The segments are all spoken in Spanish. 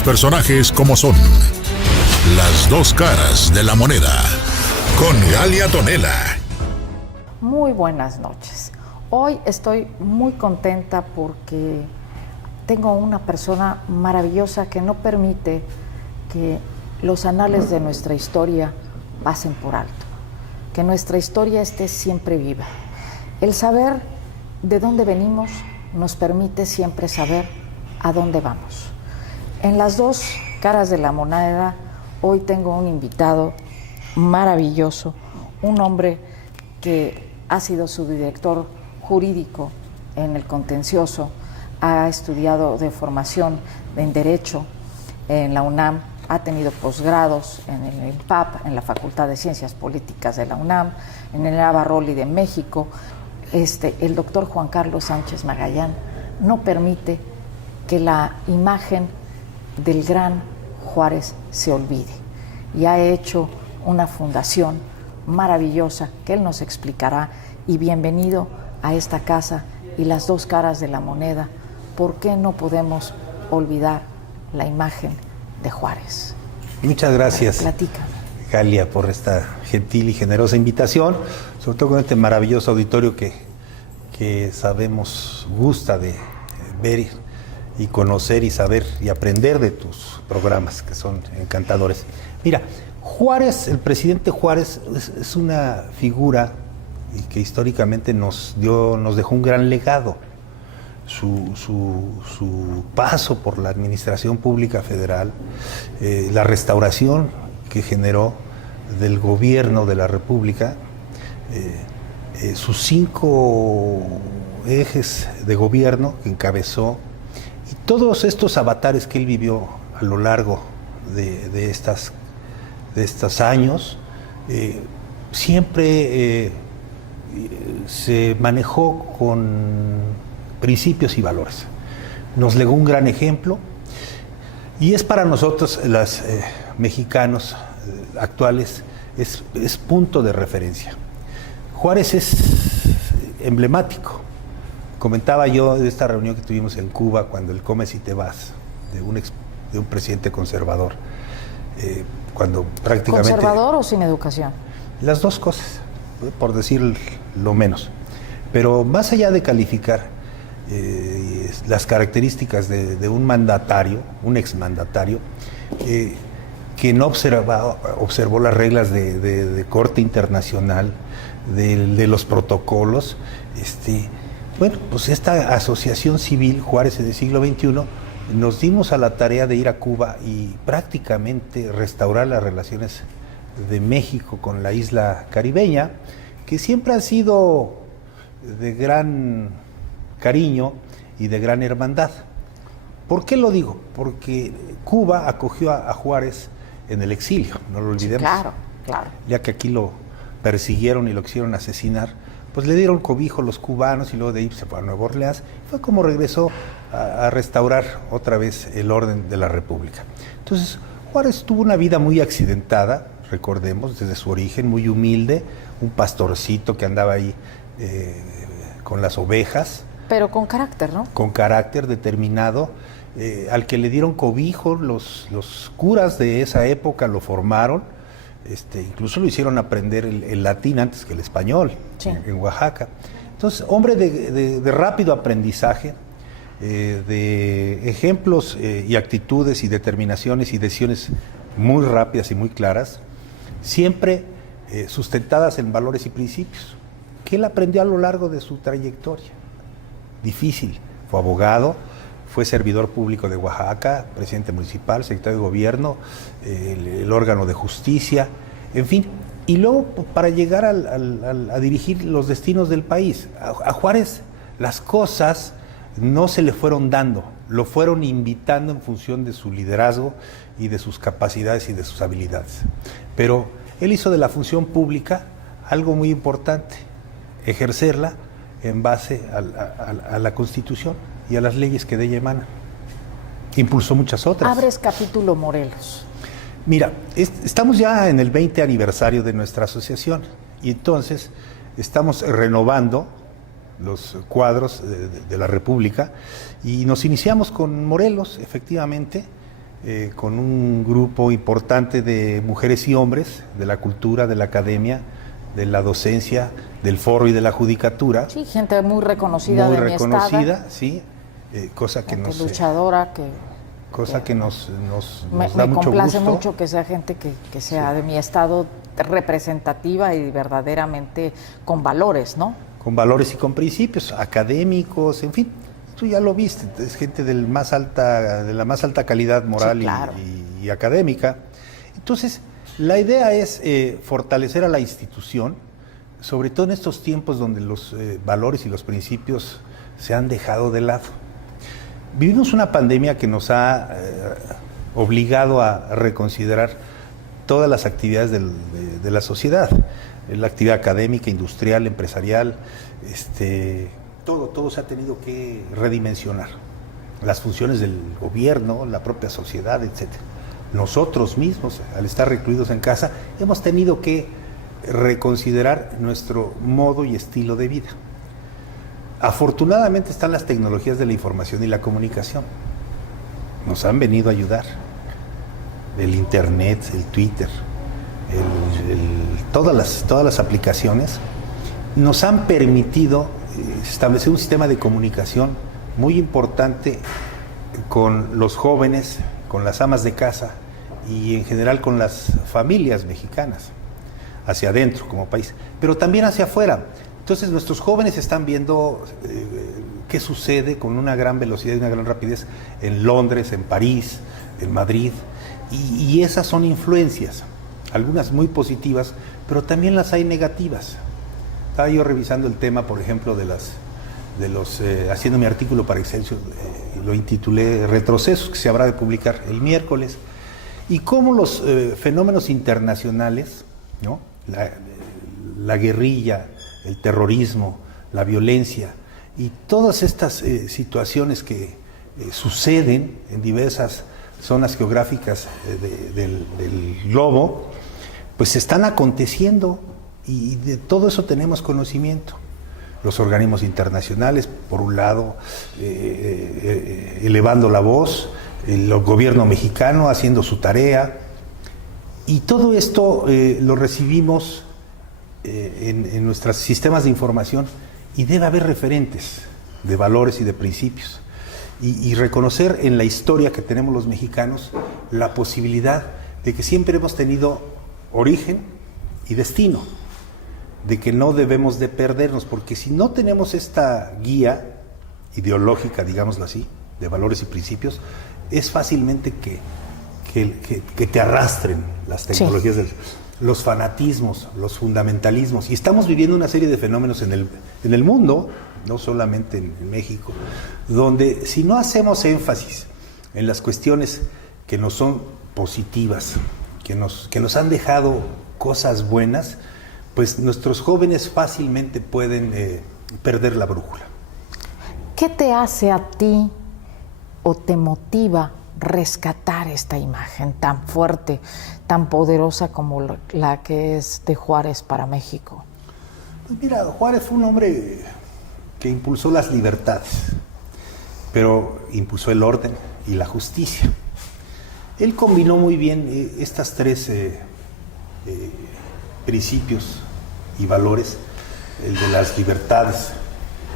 los personajes como son. Las dos caras de la moneda. Con Galia Tonela. Muy buenas noches. Hoy estoy muy contenta porque tengo una persona maravillosa que no permite que los anales de nuestra historia pasen por alto, que nuestra historia esté siempre viva. El saber de dónde venimos nos permite siempre saber a dónde vamos. En las dos caras de la moneda, hoy tengo un invitado maravilloso, un hombre que ha sido subdirector jurídico en el contencioso, ha estudiado de formación en Derecho en la UNAM, ha tenido posgrados en el INPAP, en la Facultad de Ciencias Políticas de la UNAM, en el Navarroli de México. El doctor Juan Carlos Sánchez Magallán no permite que la imagen del gran Juárez se olvide y ha hecho una fundación maravillosa que él nos explicará. Y bienvenido a esta casa y las dos caras de la moneda. ¿Por qué no podemos olvidar la imagen de Juárez? Muchas gracias, Platícame, Galia, por esta gentil y generosa invitación, sobre todo con este maravilloso auditorio que sabemos gusta de ver y conocer y saber y aprender de tus programas, que son encantadores. Mira, Juárez, el presidente Juárez es una figura y que históricamente nos dejó un gran legado. Su paso por la administración pública federal, la restauración que generó del gobierno de la República, sus 5 ejes de gobierno que encabezó, y todos estos avatares que él vivió a lo largo de estos años, siempre se manejó con principios y valores. Nos legó un gran ejemplo y es para nosotros, los mexicanos actuales, es punto de referencia. Juárez es emblemático. Comentaba yo de esta reunión que tuvimos en Cuba cuando el comes y te vas, de un presidente conservador, cuando prácticamente... ¿Conservador o sin educación? Las dos cosas, por decir lo menos. Pero más allá de calificar las características de un mandatario, un exmandatario, que no observó las reglas de corte internacional, de los protocolos, bueno, pues esta asociación civil, Juárez en el siglo XXI, nos dimos a la tarea de ir a Cuba y prácticamente restaurar las relaciones de México con la isla caribeña, que siempre han sido de gran cariño y de gran hermandad. ¿Por qué lo digo? Porque Cuba acogió a Juárez en el exilio, no lo olvidemos. Sí, claro. Ya que aquí lo persiguieron y lo quisieron asesinar, pues le dieron cobijo los cubanos y luego de ahí se fue a Nueva Orleans. Fue como regresó a restaurar otra vez el orden de la República. Entonces, Juárez tuvo una vida muy accidentada, recordemos, desde su origen, muy humilde, un pastorcito que andaba ahí con las ovejas. Pero con carácter, ¿no? Con carácter determinado, al que le dieron cobijo, los curas de esa época lo formaron, incluso lo hicieron aprender el latín antes que el español, sí, en Oaxaca. Entonces, hombre de rápido aprendizaje, de ejemplos y actitudes y determinaciones y decisiones muy rápidas y muy claras, siempre sustentadas en valores y principios, que él aprendió a lo largo de su trayectoria. Difícil, fue abogado, fue servidor público de Oaxaca, presidente municipal, secretario de gobierno, el órgano de justicia, en fin. Y luego para llegar a dirigir los destinos del país. A Juárez las cosas no se le fueron dando, lo fueron invitando en función de su liderazgo y de sus capacidades y de sus habilidades. Pero él hizo de la función pública algo muy importante, ejercerla en base a la Constitución y a las leyes que de ella emanan. Impulsó muchas otras. Abres capítulo Morelos. Mira, estamos ya en el 20 aniversario de nuestra asociación y entonces estamos renovando los cuadros de la República y nos iniciamos con Morelos, efectivamente, con un grupo importante de mujeres y hombres, de la cultura, de la academia, de la docencia, del foro y de la judicatura. Sí, gente muy reconocida muy de mi reconocida, estado. sí, cosa que nos luchadora, que nos me da mucho complace gusto. mucho que sea gente que sea de mi estado, representativa y verdaderamente con valores, ¿no? Con valores y con principios académicos, en fin, tú ya lo viste, es gente de la más alta calidad moral, sí, claro, y académica. Entonces, la idea es fortalecer a la institución, sobre todo en estos tiempos donde los valores y los principios se han dejado de lado. Vivimos una pandemia que nos ha obligado a reconsiderar todas las actividades de la sociedad, la actividad académica, industrial, empresarial, todo se ha tenido que redimensionar. Las funciones del gobierno, la propia sociedad, etc. Nosotros mismos, al estar recluidos en casa, hemos tenido que reconsiderar nuestro modo y estilo de vida. Afortunadamente están las tecnologías de la información y la comunicación. Nos han venido a ayudar. El internet, el Twitter, todas las aplicaciones nos han permitido establecer un sistema de comunicación muy importante con los jóvenes, con las amas de casa y en general con las familias mexicanas, hacia adentro como país, pero también hacia afuera. Entonces nuestros jóvenes están viendo qué sucede con una gran velocidad y una gran rapidez en Londres, en París, en Madrid, y esas son influencias, algunas muy positivas, pero también las hay negativas. Estaba yo revisando el tema, por ejemplo, haciendo mi artículo para Excelsior, lo intitulé Retrocesos, que se habrá de publicar el miércoles, y cómo los fenómenos internacionales, ¿no? La guerrilla, el terrorismo, la violencia y todas estas situaciones que suceden en diversas zonas geográficas del globo, pues están aconteciendo y de todo eso tenemos conocimiento. Los organismos internacionales, por un lado, elevando la voz, el gobierno mexicano haciendo su tarea, y todo esto lo recibimos en nuestros sistemas de información, y debe haber referentes de valores y de principios, y reconocer en la historia que tenemos los mexicanos la posibilidad de que siempre hemos tenido origen y destino, de que no debemos de perdernos, porque si no tenemos esta guía ideológica, digámoslo así, de valores y principios, es fácilmente que te arrastren las tecnologías, sí, los fanatismos, los fundamentalismos, y estamos viviendo una serie de fenómenos en el mundo, no solamente en México, donde si no hacemos énfasis en las cuestiones que nos son positivas, que nos han dejado cosas buenas, pues nuestros jóvenes fácilmente pueden perder la brújula. ¿Qué te hace a ti o te motiva rescatar esta imagen tan fuerte, tan poderosa como la que es de Juárez para México? Pues mira, Juárez fue un hombre que impulsó las libertades, pero impulsó el orden y la justicia. Él combinó muy bien estas tres principios y valores, el de las libertades,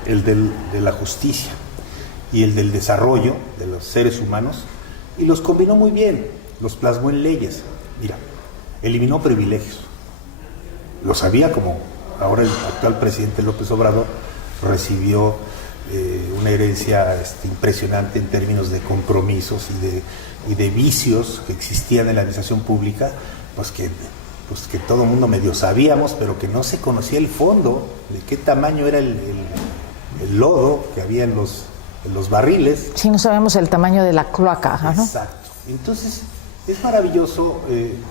el de la justicia y el del desarrollo de los seres humanos, y los combinó muy bien, los plasmó en leyes. Mira, eliminó privilegios, lo sabía, como ahora el actual presidente López Obrador recibió una herencia impresionante en términos de compromisos y de vicios que existían en la administración pública, pues que todo el mundo medio sabíamos, pero que no se conocía el fondo de qué tamaño era el lodo que había en los barriles. Sí, no sabemos el tamaño de la cloaca, ¿no? Exacto. Entonces, es maravilloso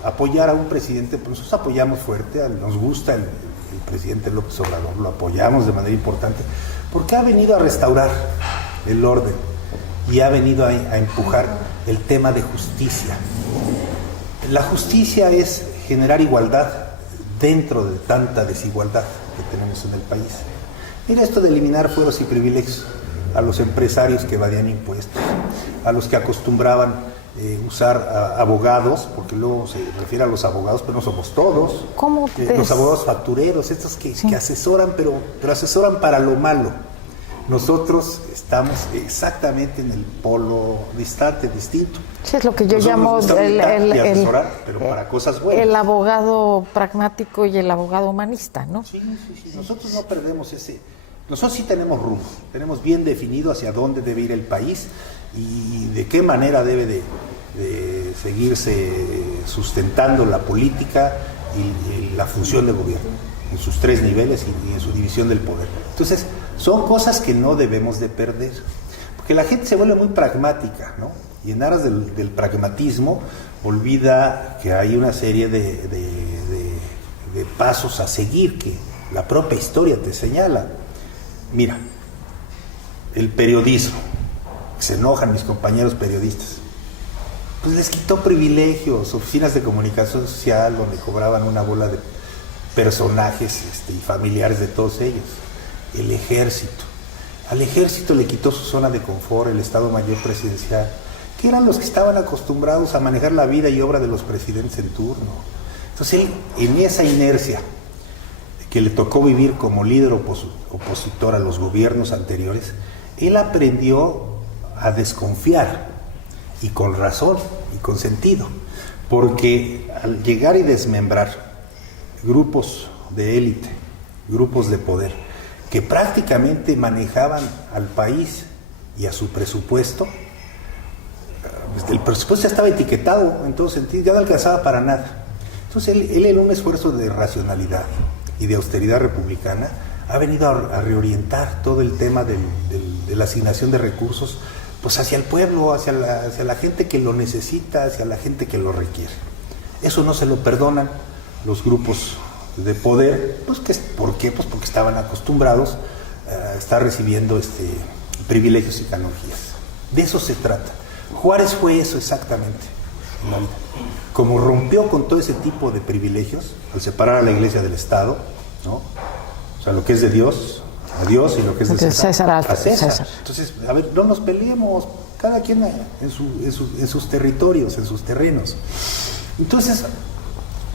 apoyar a un presidente, pues nosotros apoyamos fuerte, nos gusta el presidente López Obrador, lo apoyamos de manera importante, porque ha venido a restaurar el orden y ha venido a empujar el tema de justicia. La justicia es generar igualdad dentro de tanta desigualdad que tenemos en el país. Mira esto de eliminar fueros y privilegios a los empresarios que evadían impuestos, a los que acostumbraban usar abogados, porque luego se refiere a los abogados, pero no somos todos. ¿Cómo los abogados factureros, estos que asesoran, pero asesoran para lo malo. Nosotros estamos exactamente en el polo distante, distinto. Sí, es lo que yo llamo pero para cosas buenas. El abogado pragmático y el abogado humanista, ¿no? Sí. Nosotros no perdemos ese. Nosotros sí tenemos rumbo, tenemos bien definido hacia dónde debe ir el país y de qué manera debe de seguirse sustentando la política y la función de gobierno en sus 3 niveles y en su división del poder. Entonces, son cosas que no debemos de perder, porque la gente se vuelve muy pragmática, ¿no? Y en aras del pragmatismo olvida que hay una serie de pasos a seguir que la propia historia te señala. Mira, el periodismo, se enojan mis compañeros periodistas, pues les quitó privilegios, oficinas de comunicación social donde cobraban una bola de personajes y familiares de todos ellos. El ejército, al ejército le quitó su zona de confort, el Estado Mayor Presidencial, que eran los que estaban acostumbrados a manejar la vida y obra de los presidentes en turno. Entonces él, en esa inercia que le tocó vivir como líder opositor a los gobiernos anteriores, él aprendió a desconfiar, y con razón y con sentido, porque al llegar y desmembrar grupos de élite, grupos de poder, que prácticamente manejaban al país y a su presupuesto, el presupuesto ya estaba etiquetado en todo sentido, ya no alcanzaba para nada. Entonces él en un esfuerzo de racionalidad y de austeridad republicana ha venido a reorientar todo el tema de la asignación de recursos pues hacia el pueblo, hacia la gente que lo necesita, hacia la gente que lo requiere. Eso no se lo perdonan los grupos de poder, pues ¿por qué? Pues porque estaban acostumbrados a estar recibiendo privilegios y canonjías. De eso se trata. Juárez fue eso exactamente en la vida. Como rompió con todo ese tipo de privilegios, al separar a la iglesia del Estado, ¿no? O sea, lo que es de Dios, a Dios, y lo que es de César, a César. Entonces, a ver, no nos peleemos, cada quien en sus territorios, en sus terrenos. Entonces,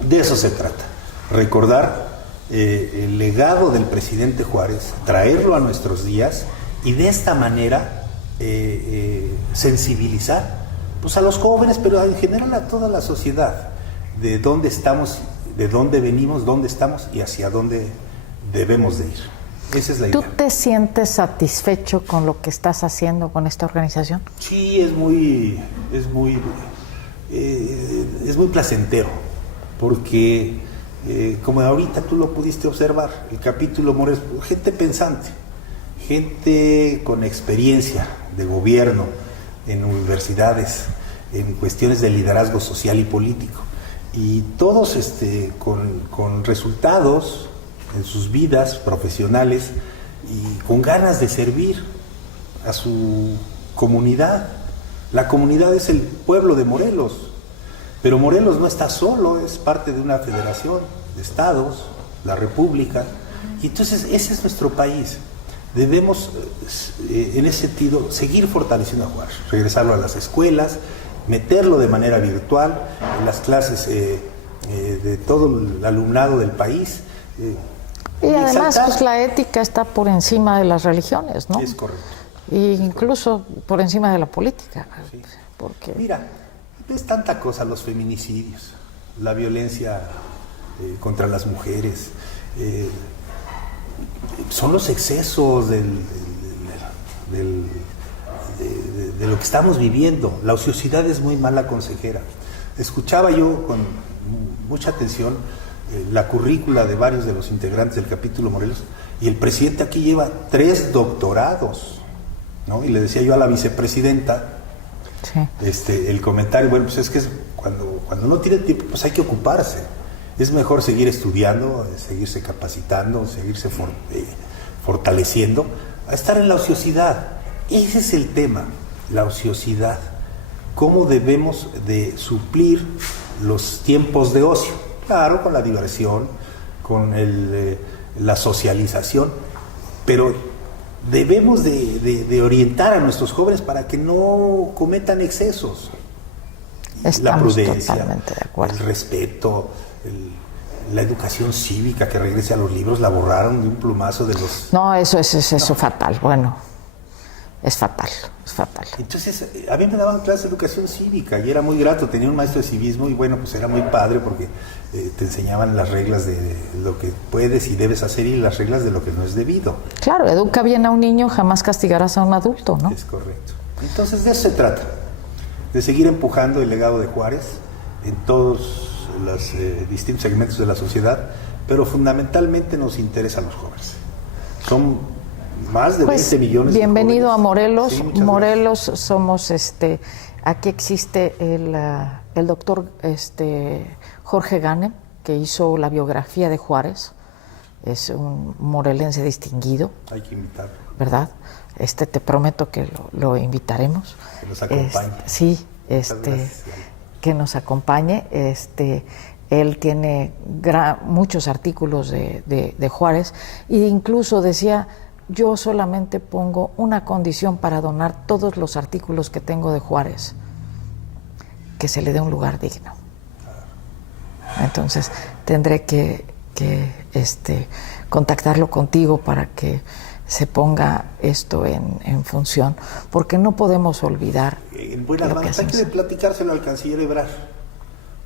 de eso se trata. Recordar el legado del presidente Juárez, traerlo a nuestros días y de esta manera sensibilizar pues a los jóvenes, pero en general a toda la sociedad, de dónde estamos, de dónde venimos, dónde estamos y hacia dónde debemos de ir. Esa es la idea. ¿Tú te sientes satisfecho con lo que estás haciendo con esta organización? Sí, es muy placentero, porque como ahorita tú lo pudiste observar, el capítulo Morelos, gente pensante, gente con experiencia de gobierno en universidades, en cuestiones de liderazgo social y político, y todos con resultados en sus vidas profesionales y con ganas de servir a su comunidad. La comunidad es el pueblo de Morelos, pero Morelos no está solo, es parte de una federación de estados, la república, y entonces ese es nuestro país. Debemos, en ese sentido, seguir fortaleciendo a Juárez, regresarlo a las escuelas, meterlo de manera virtual en las clases de todo el alumnado del país. Y además, pues la ética está por encima de las religiones, ¿no? Es correcto. Y incluso por encima de la política. Sí. Porque... Mira, es tanta cosa, los feminicidios, la violencia contra las mujeres, son los excesos de lo que estamos viviendo. La ociosidad es muy mala consejera. Escuchaba yo con mucha atención la currícula de varios de los integrantes del capítulo Morelos, y el presidente aquí lleva 3 doctorados, ¿no? Y le decía yo a la vicepresidenta, sí, el comentario, bueno, pues es que cuando no tiene tiempo, pues hay que ocuparse. Es mejor seguir estudiando, seguirse capacitando, seguirse fortaleciendo, a estar en la ociosidad. Ese es el tema, la ociosidad. ¿Cómo debemos de suplir los tiempos de ocio? Claro, con la diversión, con la socialización, pero debemos de orientar a nuestros jóvenes para que no cometan excesos. la Estamos prudencia, totalmente de acuerdo. el respeto, la educación cívica que regrese a los libros, la borraron de un plumazo de los... No, eso es fatal, bueno, es fatal. Entonces, a mí me daban clases de educación cívica y era muy grato, tenía un maestro de civismo y bueno, pues era muy padre porque te enseñaban las reglas de lo que puedes y debes hacer y las reglas de lo que no es debido. Claro, educa bien a un niño, jamás castigarás a un adulto, ¿no? Es correcto. Entonces de eso se trata, de seguir empujando el legado de Juárez en todos los distintos segmentos de la sociedad, pero fundamentalmente nos interesan los jóvenes. Son más de 20 millones de bienvenido jóvenes. A Morelos. Sí, muchas Morelos somos, aquí existe el doctor Jorge Ganem, que hizo la biografía de Juárez, es un morelense distinguido. Hay que invitarlo. ¿Verdad? Te prometo que lo invitaremos. Que nos acompañe. Sí, Gracias. que nos acompañe. Él tiene muchos artículos de Juárez e incluso decía, yo solamente pongo una condición para donar todos los artículos que tengo de Juárez, que se le dé un lugar digno. Entonces tendré que contactarlo contigo para que se ponga esto en función, porque no podemos olvidar. En buenas manos hay que platicárselo al canciller Ebrard,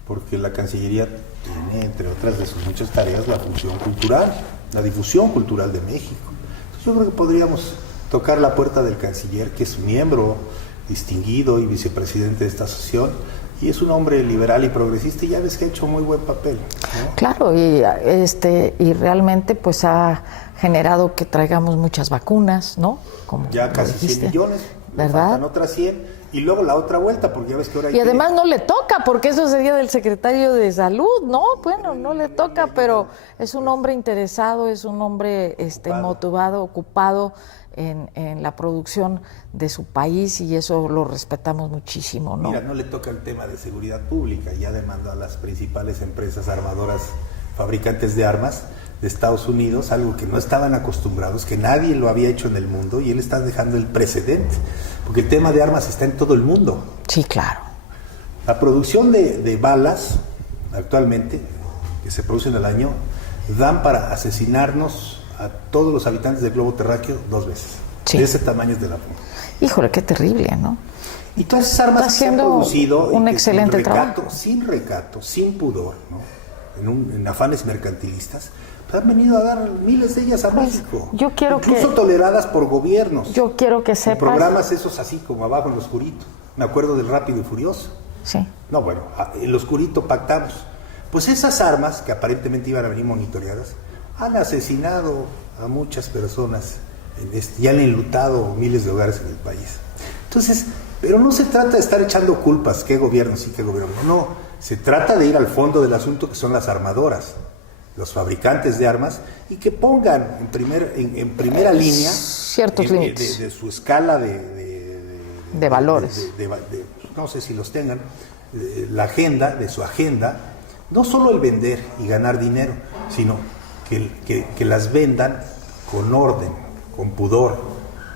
porque la Cancillería tiene, entre otras de sus muchas tareas, la función cultural, la difusión cultural de México. Entonces yo creo que podríamos tocar la puerta del canciller, que es miembro distinguido y vicepresidente de esta asociación, y es un hombre liberal y progresista, y ya ves que ha hecho muy buen papel, ¿no? Claro, y realmente pues ha generado que traigamos muchas vacunas, ¿no? Como ya casi 100 millones, ¿verdad? Faltan otras 100, y luego la otra vuelta, porque ya ves que ahora hay y además no le toca, porque eso sería del secretario de Salud, ¿no? Bueno, no le toca, pero es un hombre interesado, es un hombre motivado, ocupado en la producción de su país, y eso lo respetamos muchísimo, ¿no? Mira, no le toca el tema de seguridad pública, ya demandó a las principales empresas armadoras, fabricantes de armas de Estados Unidos, algo que no estaban acostumbrados, que nadie lo había hecho en el mundo, y él está dejando el precedente, porque el tema de armas está en todo el mundo. Sí, claro. La producción de balas, actualmente, que se producen al año, dan para asesinarnos a todos los habitantes del globo terráqueo 2 veces. Sí. De ese tamaño es de la punta. Híjole, qué terrible, ¿no? Y todas esas armas Está que se han haciendo producido un y que excelente trabajo. sin recato, sin pudor, ¿no? En afanes mercantilistas, pues han venido a dar miles de ellas a México. Yo quiero incluso toleradas por gobiernos. Yo quiero que sepas. Programas esos así como abajo en lo oscurito. Me acuerdo del Rápido y Furioso. Sí. No, bueno, en lo oscurito pactamos. Pues esas armas, que aparentemente iban a venir monitoreadas, han asesinado a muchas personas y han enlutado miles de hogares en el país. Entonces, pero no se trata de estar echando culpas, qué gobierno sí, qué gobierno no. Se trata de ir al fondo del asunto, que son las armadoras, los fabricantes de armas, y que pongan en primera línea ciertos límites de su escala de valores. No sé si los tengan, de su agenda, no solo el vender y ganar dinero, sino que las vendan con orden, con pudor,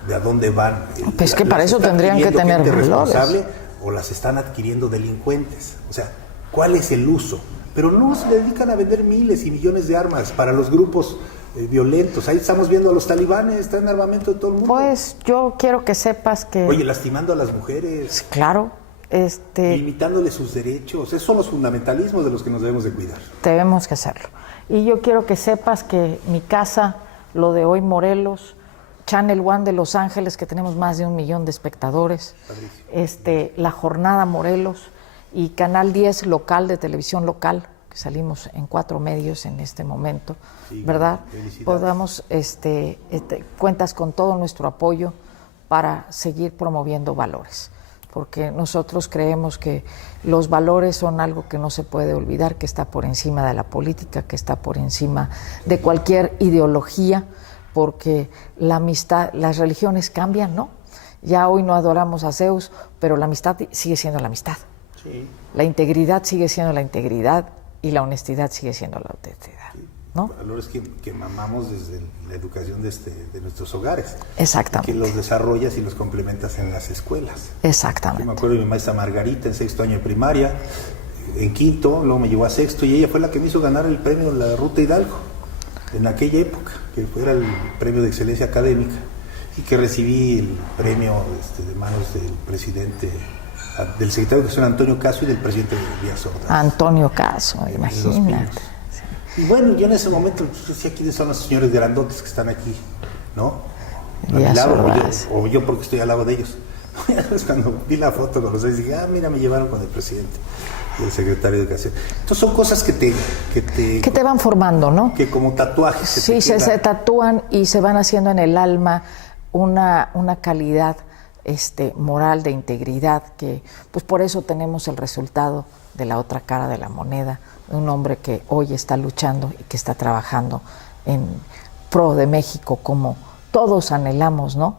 de a dónde van. Pues que para eso tendrían que tener valores. O las están adquiriendo delincuentes. O sea, ¿cuál es el uso? Pero no se dedican a vender miles y millones de armas para los grupos violentos. Ahí estamos viendo a los talibanes, están en armamento de todo el mundo. Pues yo quiero que sepas que... Oye, lastimando a las mujeres. Claro. Limitándoles sus derechos. Esos son los fundamentalismos de los que nos debemos de cuidar. Debemos que hacerlo. Y yo quiero que sepas que mi casa, lo de Hoy Morelos, Channel One de Los Ángeles, que tenemos más de 1 millón de espectadores, La Jornada Morelos y Canal 10 local, de televisión local, que salimos en 4 medios en este momento, sí, ¿verdad? Podamos, cuentas con todo nuestro apoyo para seguir promoviendo valores, porque nosotros creemos que los valores son algo que no se puede olvidar, que está por encima de la política, que está por encima de cualquier ideología, porque la amistad, las religiones cambian, ¿no? Ya hoy no adoramos a Zeus, pero la amistad sigue siendo la amistad. Sí. La integridad sigue siendo la integridad y la honestidad sigue siendo la honestidad, ¿no? Valores que mamamos desde la educación de nuestros hogares. Exactamente. Que los desarrollas y los complementas en las escuelas. Exactamente. Yo me acuerdo de mi maestra Margarita en 6º año de primaria, en 5º, luego me llevó a 6º y ella fue la que me hizo ganar el premio en la Ruta Hidalgo, en aquella época, que era el premio de excelencia académica, y que recibí el premio de manos del presidente, del secretario de Educación Antonio Caso y del presidente Díaz Ordaz. Antonio Caso, imagínate. Sí. Y bueno, yo en ese momento decía, ¿quiénes son los señores grandotes que están aquí? ¿No? A mi lado, o yo porque estoy al lado de ellos. Cuando vi la foto con los seis dije, mira, me llevaron con el presidente y el secretario de Educación. Entonces son cosas que te van formando, ¿no? Que como tatuajes sí, se tatúan y se van haciendo en el alma una calidad moral, de integridad, que pues por eso tenemos el resultado de la otra cara de la moneda, de un hombre que hoy está luchando y que está trabajando en pro de México como todos anhelamos, ¿no?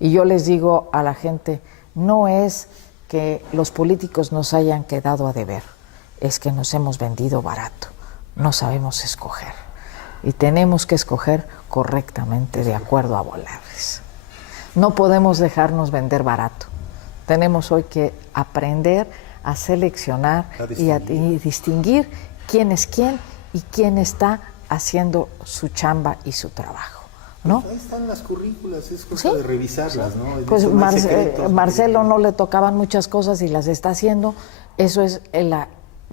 Y yo les digo a la gente, no es que los políticos nos hayan quedado a deber, es que nos hemos vendido barato, no sabemos escoger y tenemos que escoger correctamente de acuerdo a valores. No podemos dejarnos vender barato, tenemos hoy que aprender a seleccionar y distinguir quién es quién y quién está haciendo su chamba y su trabajo, ¿no? Ahí están las currículas, es cosa de revisarlas, ¿no? Pues Marcelo no le tocaban muchas cosas y las está haciendo, eso es la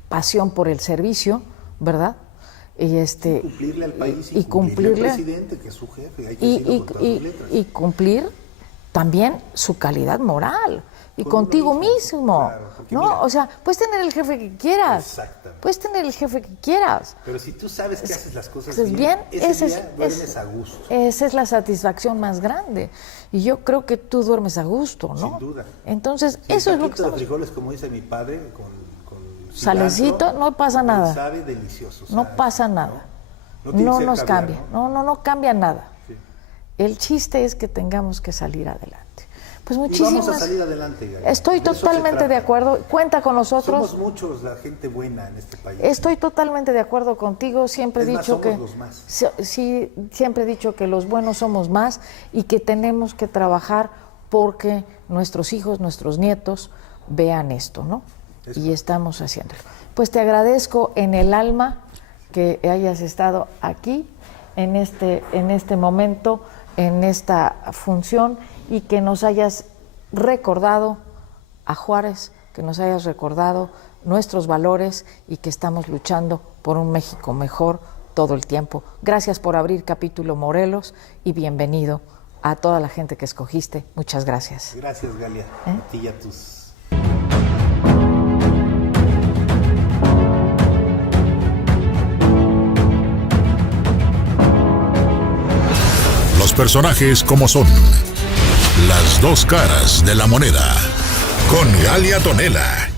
pasión por el servicio, ¿verdad? Y cumplirle al país y cumplirle al presidente, que es su jefe, hay que y cumplir también su calidad moral y contigo mismo, claro, ¿no? Mira, o sea, puedes tener el jefe que quieras. Exactamente. Puedes tener el jefe que quieras. Pero si tú sabes que haces las cosas bien, ese día duermes a gusto. Esa es la satisfacción más grande. Y yo creo que tú duermes a gusto, ¿no? Sin duda. Entonces, Si eso es lo que de estamos... frijoles, como dice mi padre, con salecito, no pasa nada. Sabe delicioso. No pasa nada. No nos caviar, cambia. No cambia nada. Sí. El chiste es que tengamos que salir adelante. Pues Y muchísimas. vamos a salir adelante, Gaby. Estoy totalmente de acuerdo. Cuenta con nosotros. Somos muchos la gente buena en este país. Estoy totalmente de acuerdo contigo. Siempre he dicho que los más. Sí, siempre he dicho que los buenos somos más y que tenemos que trabajar porque nuestros hijos, nuestros nietos vean esto, ¿no? Y estamos haciéndolo. Pues te agradezco en el alma que hayas estado aquí en este momento, en esta función, y que nos hayas recordado a Juárez, que nos hayas recordado nuestros valores y que estamos luchando por un México mejor todo el tiempo. Gracias por abrir capítulo Morelos y bienvenido a toda la gente que escogiste. Muchas gracias. Gracias, Galia. A ti y a tus... Los personajes como son. Las dos caras de la moneda. Con Galia Tonela.